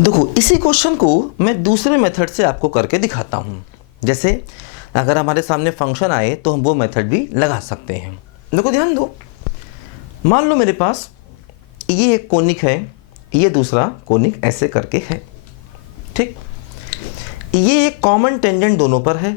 देखो इसी क्वेश्चन को मैं दूसरे मेथड से आपको करके दिखाता हूँ। जैसे अगर हमारे सामने फंक्शन आए तो हम वो मेथड भी लगा सकते हैं। देखो ध्यान दो, मान लो मेरे पास ये एक कोनिक है, ये दूसरा कोनिक ऐसे करके है, ठीक। ये एक कॉमन टेंजेंट दोनों पर है,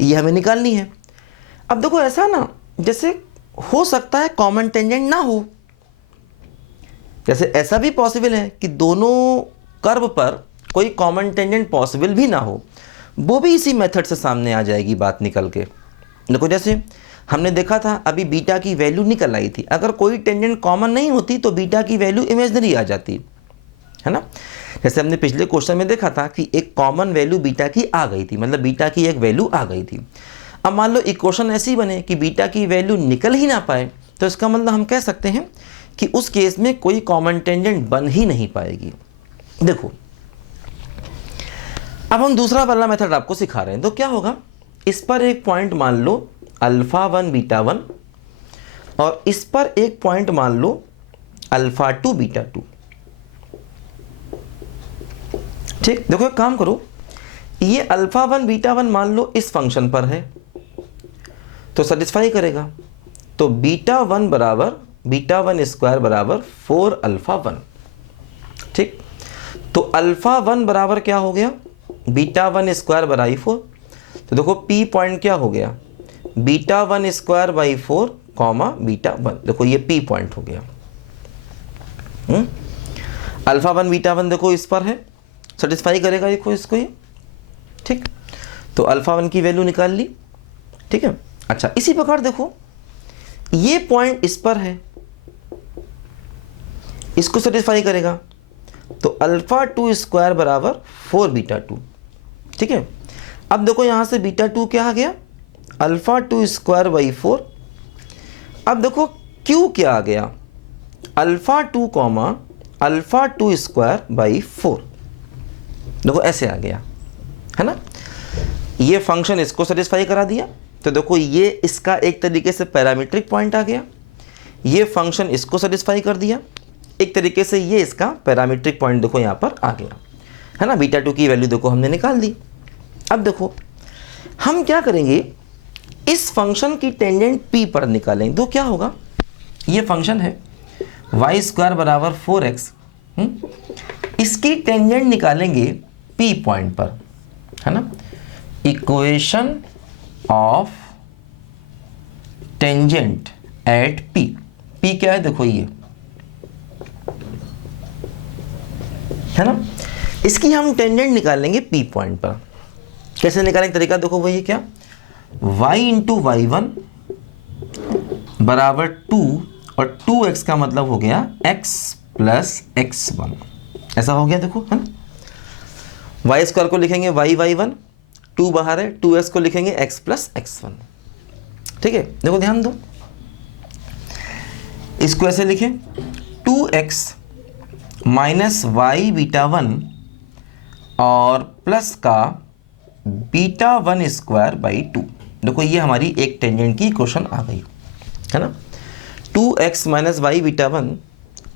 ये हमें निकालनी है। अब देखो ऐसा ना, जैसे हो सकता है कॉमन टेंजेंट ना हो, जैसे ऐसा भी पॉसिबल है कि दोनों कर्व पर कोई कॉमन टेंजेंट पॉसिबल भी ना हो, वो भी इसी मेथड से सामने आ जाएगी बात निकल के। देखो जैसे हमने देखा था अभी बीटा की वैल्यू निकल आई थी, अगर कोई टेंजेंट कॉमन नहीं होती तो बीटा की वैल्यू इमेजिनरी आ जाती है ना। जैसे हमने पिछले क्वेश्चन में देखा था कि एक कॉमन वैल्यू बीटा की आ गई थी, मतलब बीटा की एक वैल्यू आ गई थी। अब मान लो इक्वेशन ऐसी बने कि बीटा की वैल्यू निकल ही ना पाए, तो इसका मतलब हम कह सकते हैं कि उस केस में कोई कॉमन टेंजेंट बन ही नहीं पाएगी। देखो अब हम दूसरा वाला मेथड आपको सिखा रहे हैं, तो क्या होगा, इस पर एक पॉइंट मान लो अल्फा 1 बीटा 1, और इस पर एक पॉइंट मान लो अल्फा 2 बीटा 2, ठीक। देखो एक काम करो, ये अल्फा 1 बीटा 1 मान लो इस फंक्शन पर है तो सेटिस्फाई करेगा, तो बीटा 1 बराबर बीटा 1 स्क्वायर बराबर 4 अल्फा 1, ठीक। तो अल्फा 1 बराबर क्या हो गया, बीटा 1 स्क्वायर बाई 4। तो देखो पी पॉइंट क्या हो गया, beta 1 square by 4 comma beta 1, देखो ये पी पॉइंट हो गया। अल्फा 1 बीटा 1 देखो इस पर है, सेटिस्फाई करेगा देखो इसको ये, ठीक। तो अल्फा 1 की वैल्यू निकाल ली, ठीक है। अच्छा इसी प्रकार देखो ये पॉइंट इस पर है, इसको सेटिस्फाई करेगा, तो अल्फा 2 स्क्वायर बराबर 4 बीटा 2, ठीक है। अब देखो यहां से बीटा 2 क्या आ गया, अल्फा 2 स्क्वायर बाई 4। अब देखो क्यू क्या आ गया, alpha 2 comma alpha 2 square by 4, देखो ऐसे आ गया है ना। ये फंक्शन इसको सेटिस्फाई करा दिया, तो देखो ये इसका एक तरीके से पैरामीट्रिक पॉइंट आ गया, ये फंक्शन इसको सेटिस्फाई कर दिया, एक तरीके से ये इसका पैरामीट्रिक पॉइंट देखो यहाँ पर आ गया है ना। बीटा 2 की वैल्यू देखो हमने निकाल दी। अब देखो हम क्या करेंगे, इस फंक्शन की टेंजेंट p पर निकालेंगे, तो क्या होगा, ये फंक्शन है y स्क्वायर बराबर 4x, इसकी टेंजेंट निकालेंगे p पॉइंट पर, है ना। Equation of tangent at p क्या है, देखो ये है ना। इसकी हम टेंजेंट निकालेंगे p पॉइंट पर। कैसे निकालेंगे तरीका देखो, वही क्या, y इंटू y1 बराबर 2, और 2x का मतलब हो गया x प्लस x1, ऐसा हो गया देखो, है ना। y स्क्वायर को लिखेंगे y1, 2 बाहर है, 2x को लिखेंगे x प्लस x1, ठीक है। देखो ध्यान दो, इसको ऐसे लिखें 2x माइनस वाई बीटा 1 और प्लस का बीटा 1 स्क्वायर बाई 2, देखो ये हमारी एक टेंजेंट की इक्वेशन आ गई है ना। 2x minus Y beta 1।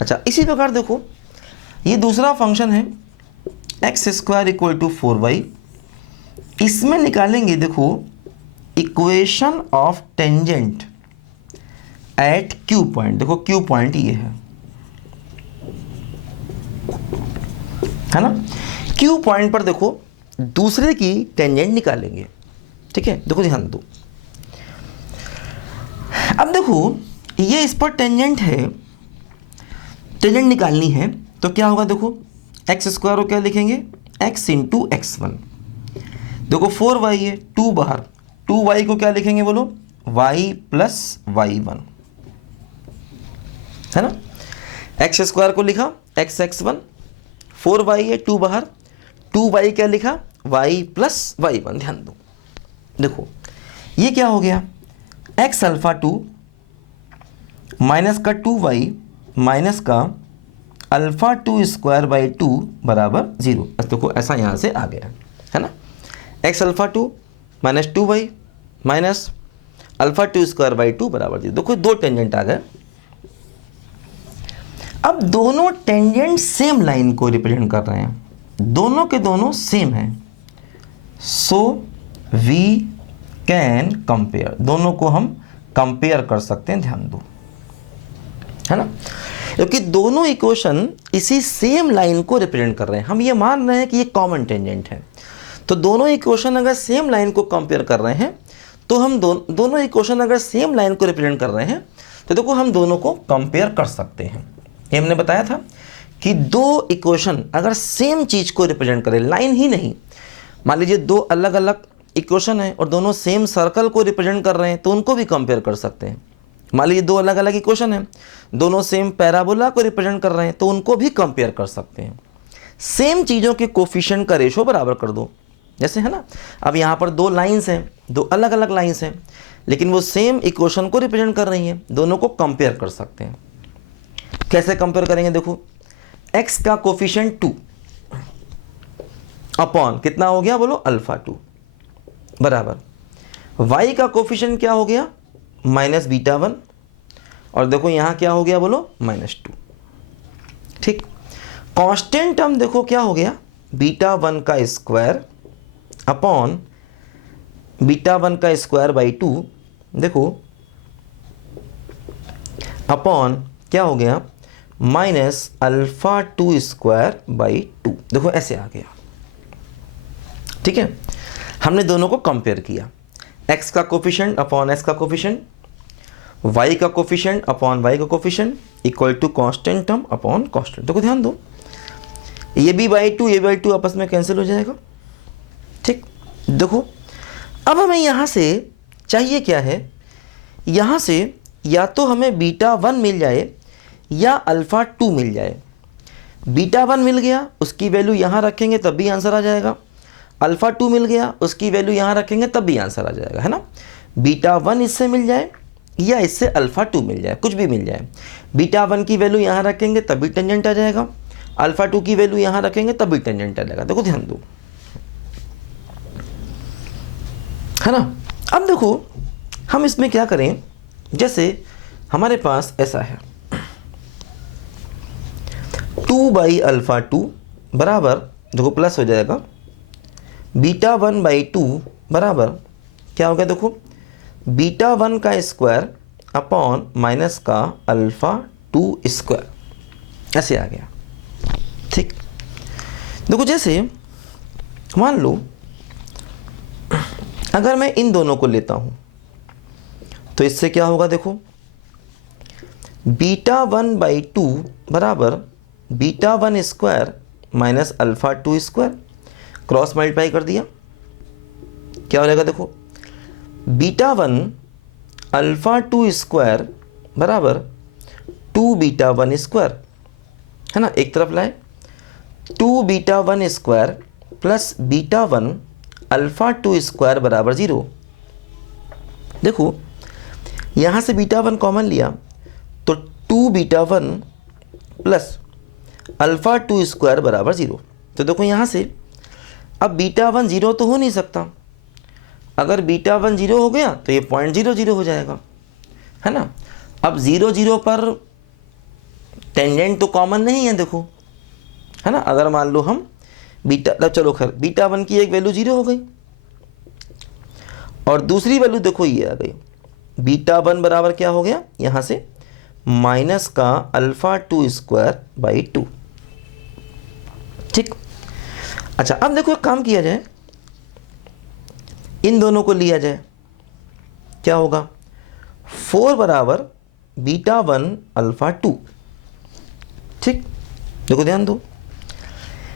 अच्छा इसी प्रकार देखो ये दूसरा फंक्शन है x square equal to 4y, इसमें निकालेंगे देखो equation of tangent at Q point, देखो क्यू पॉइंट ये है ना। क्यू पॉइंट पर देखो दूसरे की टेंजेंट निकालेंगे, ठीक है। देखो ध्यान दो, अब देखो ये इस पर टेंजेंट है, टेंजेंट निकालनी है, तो क्या होगा, देखो एक्स स्क्वायर को क्या लिखेंगे, एक्स इंटू x1, देखो 4y है, 2 बाहर, 2y को क्या लिखेंगे बोलो, y प्लस y1, है ना। एक्स स्क्वायर को लिखा एक्स x1, 4y है, 2 बाहर, 2y क्या लिखा, y प्लस y1। ध्यान दो, देखो ये क्या हो गया, x अल्फा 2 माइनस का 2y माइनस का अल्फा 2 स्क्वायर बाई 2 बराबर 0। देखो ऐसा यहाँ से आ गया है ना, x alpha 2 minus 2y minus alpha 2 square by 2 बराबर 0। देखो दो टेंजेंट आ गए। अब दोनों टेंजेंट सेम लाइन को रिप्रेजेंट कर रहे हैं, दोनों के दोनों सेम हैं, सो वी कैन कंपेयर, दोनों को हम कंपेयर कर सकते हैं, ध्यान दो, है ना, क्योंकि दोनों इक्वेशन इसी सेम लाइन को रिप्रेजेंट कर रहे हैं। हम ये मान रहे हैं कि ये कॉमन टेंजेंट है, तो दोनों इक्वेशन अगर सेम लाइन को कंपेयर कर रहे हैं तो हम दोनों इक्वेशन अगर सेम लाइन को रिप्रेजेंट कर रहे हैं तो देखो हम दोनों को कंपेयर कर सकते हैं। ये हमने बताया था कि दो इक्वेशन अगर सेम चीज को रिप्रेजेंट करें, लाइन ही नहीं, मान लीजिए दो अलग अलग इक्वेशन है और दोनों सेम सर्कल को रिप्रेजेंट कर रहे हैं तो उनको भी कंपेयर कर सकते हैं। मान लीजिए दो अलग अलग इक्वेशन है, दोनों सेम पैराबोला को रिप्रेजेंट कर रहे हैं तो उनको भी कंपेयर कर सकते हैं। सेम चीज़ों के कोफिशिएंट का रेशो बराबर कर दो, जैसे है ना, अब यहाँ पर दो लाइंस हैं, दो अलग अलग लाइंस हैं, लेकिन वो सेम इक्वेशन को रिप्रेजेंट कर रही हैं, दोनों को कंपेयर कर सकते हैं। कैसे कंपेयर करेंगे, देखो x का कोफिशिएंट 2 अपॉन कितना हो गया, बोलो अल्फा 2 बराबर y का कोफिशिएंट क्या हो गया, माइनस बीटा 1, और देखो यहाँ क्या हो गया, बोलो -2। ठीक, कांस्टेंट टर्म देखो क्या हो गया, बीटा 1 का स्क्वायर अपॉन बीटा 1 का स्क्वायर बाई 2, देखो अपॉन क्या हो गया, माइनस अल्फा 2 स्क्वायर बाई 2, देखो ऐसे आ गया। ठीक है, हमने दोनों को कंपेयर किया, x का कोफिशिएंट अपॉन s का कोफिशिएंट, y का कोफिशिएंट अपॉन y का coefficient equal to constant term upon constant. देखो ध्यान दो, ये भी बाई 2 ये बाई 2 आपस में कैंसिल हो जाएगा। ठीक, देखो अब हमें यहाँ से चाहिए क्या है, यहाँ से या तो हमें बीटा 1 मिल जाए या अल्फा 2 मिल जाए। बीटा 1 मिल गया, उसकी वैल्यू यहाँ रखेंगे तब भी आंसर आ जाएगा, अल्फा 2 मिल गया, उसकी वैल्यू यहाँ रखेंगे तब भी आंसर आ जाएगा, है ना। बीटा 1 इससे मिल जाए या इससे अल्फा 2 मिल जाए, कुछ भी मिल जाए, बीटा 1 की वैल्यू यहाँ रखेंगे तब भी टेंजेंट आ जाएगा, अल्फा 2 की वैल्यू यहाँ रखेंगे तब भी टेंजेंट आ जाएगा। देखो ध्यान दो, है ना। अब देखो हम इसमें क्या करें, जैसे हमारे पास ऐसा है 2 बाई अल्फा 2 बराबर, देखो प्लस हो जाएगा, बीटा 1 बाई 2 बराबर क्या हो गया, देखो बीटा 1 का स्क्वायर अपॉन माइनस का अल्फा 2 स्क्वायर, ऐसे आ गया। ठीक, देखो जैसे मान लो अगर मैं इन दोनों को लेता हूं तो इससे क्या होगा, देखो बीटा 1 बाई 2 बराबर beta 1 square minus alpha 2 square, cross multiply कर दिया, क्या हो जाएगा, देखो बीटा 1 अल्फा 2 स्क्वायर बराबर 2 बीटा 1 स्क्वायर, है ना, एक तरफ लाए, 2 beta 1 square plus beta 1 alpha 2 square बराबर 0। देखो यहाँ से बीटा 1 कॉमन लिया तो 2 बीटा 1 प्लस अल्फा 2 स्क्वायर बराबर 0। तो देखो यहाँ से अब बीटा 1 0 तो हो नहीं सकता, अगर बीटा 1 0 हो गया तो ये 0.00 हो जाएगा, है ना। अब 0 0 पर टेंजेंट तो कॉमन नहीं है, देखो, है ना। अगर मान लो हम बीटा, चलो खैर बीटा 1 की एक वैल्यू 0 हो गई और दूसरी वैल्यू देखो ये आ गई, बीटा 1 बराबर क्या हो गया, यहाँ से माइनस का अल्फा 2 स्क्वायर बाई 2। ठीक, अच्छा अब देखो एक काम किया जाए, इन दोनों को लिया जाए, क्या होगा, 4 बराबर बीटा 1 अल्फा 2। ठीक, देखो ध्यान दो,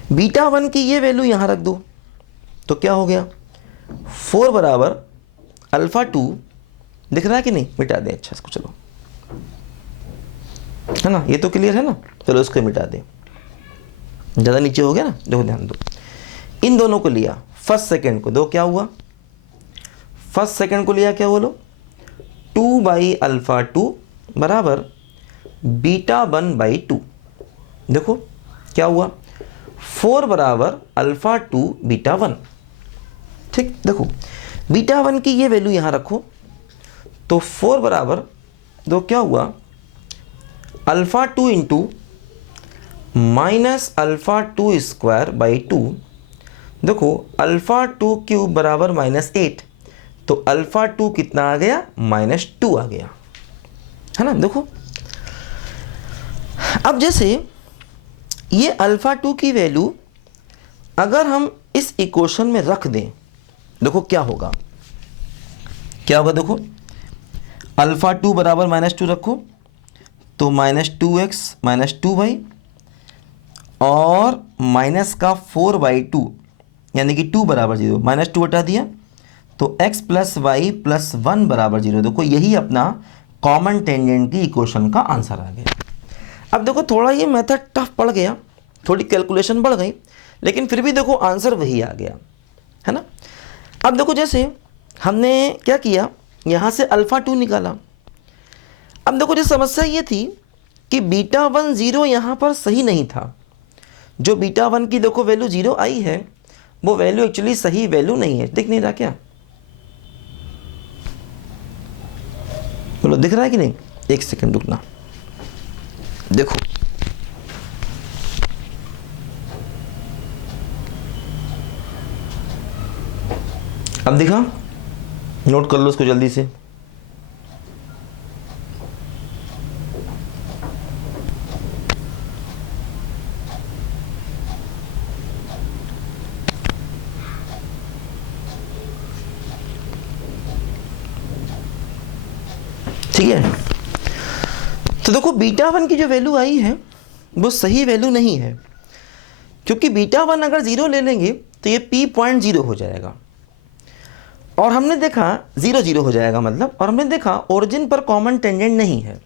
बीटा 1 की ये वैल्यू यहाँ रख दो तो क्या हो गया, 4 बराबर अल्फा 2, दिख रहा है कि नहीं, मिटा दें, अच्छा इसको, चलो, है ना, ये तो क्लियर है ना, चलो इसको मिटा दें, ज़्यादा नीचे हो गया ना। देखो ध्यान दो, इन दोनों को लिया, फर्स्ट सेकंड को दो, क्या हुआ, फर्स्ट सेकंड को लिया, क्या बोलो, 2 बाई अल्फा 2 बराबर बीटा 1 बाई 2। देखो क्या हुआ, 4 बराबर अल्फा 2 बीटा 1। ठीक, देखो बीटा 1 की ये वैल्यू यहाँ रखो तो 4 बराबर दो, क्या हुआ, alpha 2 into minus alpha two square by two. देखो अल्फ़ा टू क्यूब बराबर -8, तो अल्फ़ा टू कितना आ गया, -2 आ गया, है ना। देखो अब जैसे ये अल्फ़ा टू की वैल्यू अगर हम इस इक्वेशन में रख दें, देखो क्या होगा, क्या होगा। देखो अल्फ़ा टू बराबर -2 रखो तो -2x -2y और माइनस का 4/2 यानी कि 2 बराबर 0, -2 हटा दिया तो x + y + 1 बराबर 0। देखो यही अपना कॉमन टेंजेंट की इक्वेशन का आंसर आ गया। अब देखो थोड़ा ये मेथड टफ पड़ गया, थोड़ी कैलकुलेशन बढ़ गई, लेकिन फिर भी देखो आंसर वही आ गया, है ना। अब देखो जैसे हमने क्या किया, यहाँ से अल्फ़ा टू निकाला। अब देखो जो समस्या ये थी कि β1 0 यहाँ पर सही नहीं था। जो β1 की देखो वैल्यू 0 आई है, वो वैल्यू एक्चुअली सही वैल्यू नहीं है। दिख नहीं रहा क्या, बोलो दिख रहा है कि नहीं। एक सेकंड रुकना, देखो अब दिखा, नोट कर लो उसको जल्दी से। ठीक है, तो देखो β1 की जो वैल्यू आई है वो सही वैल्यू नहीं है, क्योंकि β1 अगर 0 ले लेंगे तो ये p.0 हो जाएगा, और हमने देखा 0 0 हो जाएगा मतलब, और हमने देखा ओरिजिन पर कॉमन टेंजेंट नहीं है।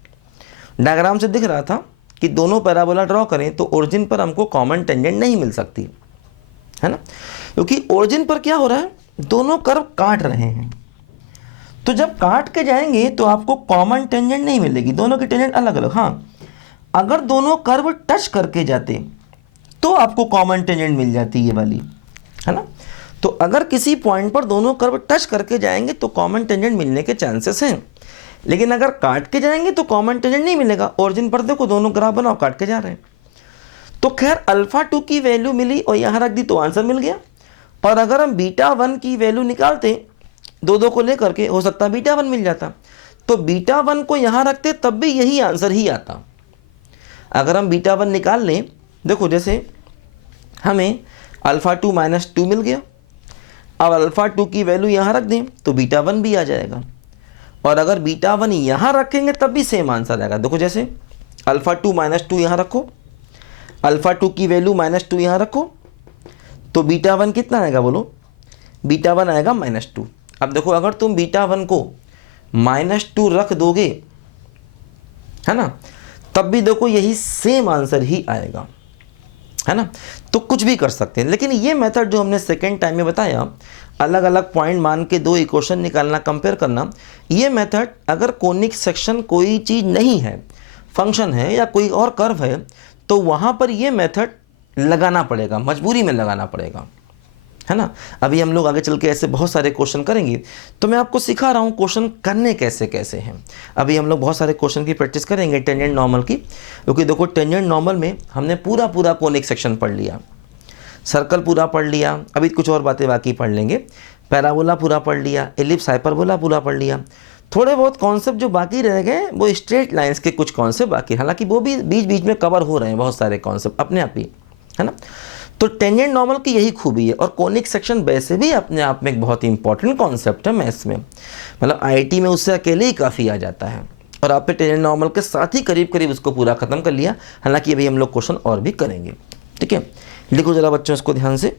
डायग्राम से दिख रहा था कि दोनों पैराबोला ड्रॉ करें तो ओरिजिन पर हमको कॉमन टेंजेंट नहीं मिल सकती, है ना, क्योंकि ओरिजिन पर क्या हो रहा है, दोनों कर्व काट रहे हैं। तो जब काट के जाएंगे तो आपको कॉमन टेंजेंट नहीं मिलेगी, दोनों की टेंजेंट अलग अलग। हाँ, अगर दोनों कर्व टच करके जाते तो आपको कॉमन टेंजेंट मिल जाती ये वाली, है ना। तो अगर किसी पॉइंट पर दोनों कर्व टच करके जाएंगे तो कॉमन टेंजेंट मिलने के चांसेस हैं, लेकिन अगर काट के जाएंगे तो कॉमन टेंजेंट नहीं मिलेगा। ओरिजिन पर देखो दोनों ग्राफ बनाओ, काट के जा रहे हैं। तो खैर अल्फ़ा टू की वैल्यू मिली और यहाँ रख दी तो आंसर मिल गया। और अगर हम β1 की वैल्यू निकालते दो को लेकर के, हो सकता है β1 मिल जाता, तो β1 को यहाँ रखते तब भी यही आंसर ही आता। अगर हम β1 निकाल लें, देखो जैसे हमें अल्फ़ा टू -2 मिल गया, अब अल्फ़ा टू की वैल्यू यहाँ रख दें तो β1 भी आ जाएगा, और अगर β1 यहाँ रखेंगे तब भी सेम आंसर आएगा। देखो जैसे अल्फ़ा टू -2 यहाँ रखो, अल्फ़ा टू की वैल्यू -2 यहाँ रखो, तो β1 कितना आएगा बोलो, β1 आएगा -2। अब देखो अगर तुम β1 को -2 रख दोगे, है ना, तब भी देखो यही सेम आंसर ही आएगा, है ना। तो कुछ भी कर सकते हैं, लेकिन ये मेथड जो हमने सेकेंड टाइम में बताया, अलग अलग पॉइंट मान के दो इक्वेशन निकालना, कंपेयर करना, ये मेथड अगर कोनिक सेक्शन कोई चीज़ नहीं है, फंक्शन है या कोई और कर्व है, तो वहाँ पर ये मेथड लगाना पड़ेगा, मजबूरी में लगाना पड़ेगा, है ना। अभी हम लोग आगे चल के ऐसे बहुत सारे क्वेश्चन करेंगे, तो मैं आपको सिखा रहा हूँ क्वेश्चन करने कैसे कैसे हैं। अभी हम लोग बहुत सारे क्वेश्चन की प्रैक्टिस करेंगे टेंजेंट नॉर्मल की, क्योंकि देखो टेंजेंट नॉर्मल में हमने पूरा कोनिक सेक्शन पढ़ लिया, सर्कल पूरा पढ़ लिया, अभी कुछ और बातें बाकी पढ़ लेंगे, पैराबोला पूरा पढ़ लिया, एलिप्स हाइपरबोला पूरा पढ़ लिया, थोड़े बहुत कॉन्सेप्ट जो बाकी रह गए वो स्ट्रेट लाइंस के कुछ कॉन्सेप्ट बाकी, हालांकि वो भी बीच बीच में कवर हो रहे हैं बहुत सारे कॉन्सेप्ट अपने आप ही, है ना। तो टेंजेंट नॉर्मल की यही खूबी है, और कोनिक सेक्शन वैसे भी अपने आप में एक बहुत इंपॉर्टेंट कॉन्सेप्ट है मैथ्स में, मतलब आईआईटी में उससे अकेले ही काफ़ी आ जाता है, और आपने टेंजेंट नॉर्मल के साथ ही करीब करीब उसको पूरा खत्म कर लिया। हालांकि अभी हम लोग क्वेश्चन और भी करेंगे, ठीक है। लिखो जरा बच्चों इसको ध्यान से।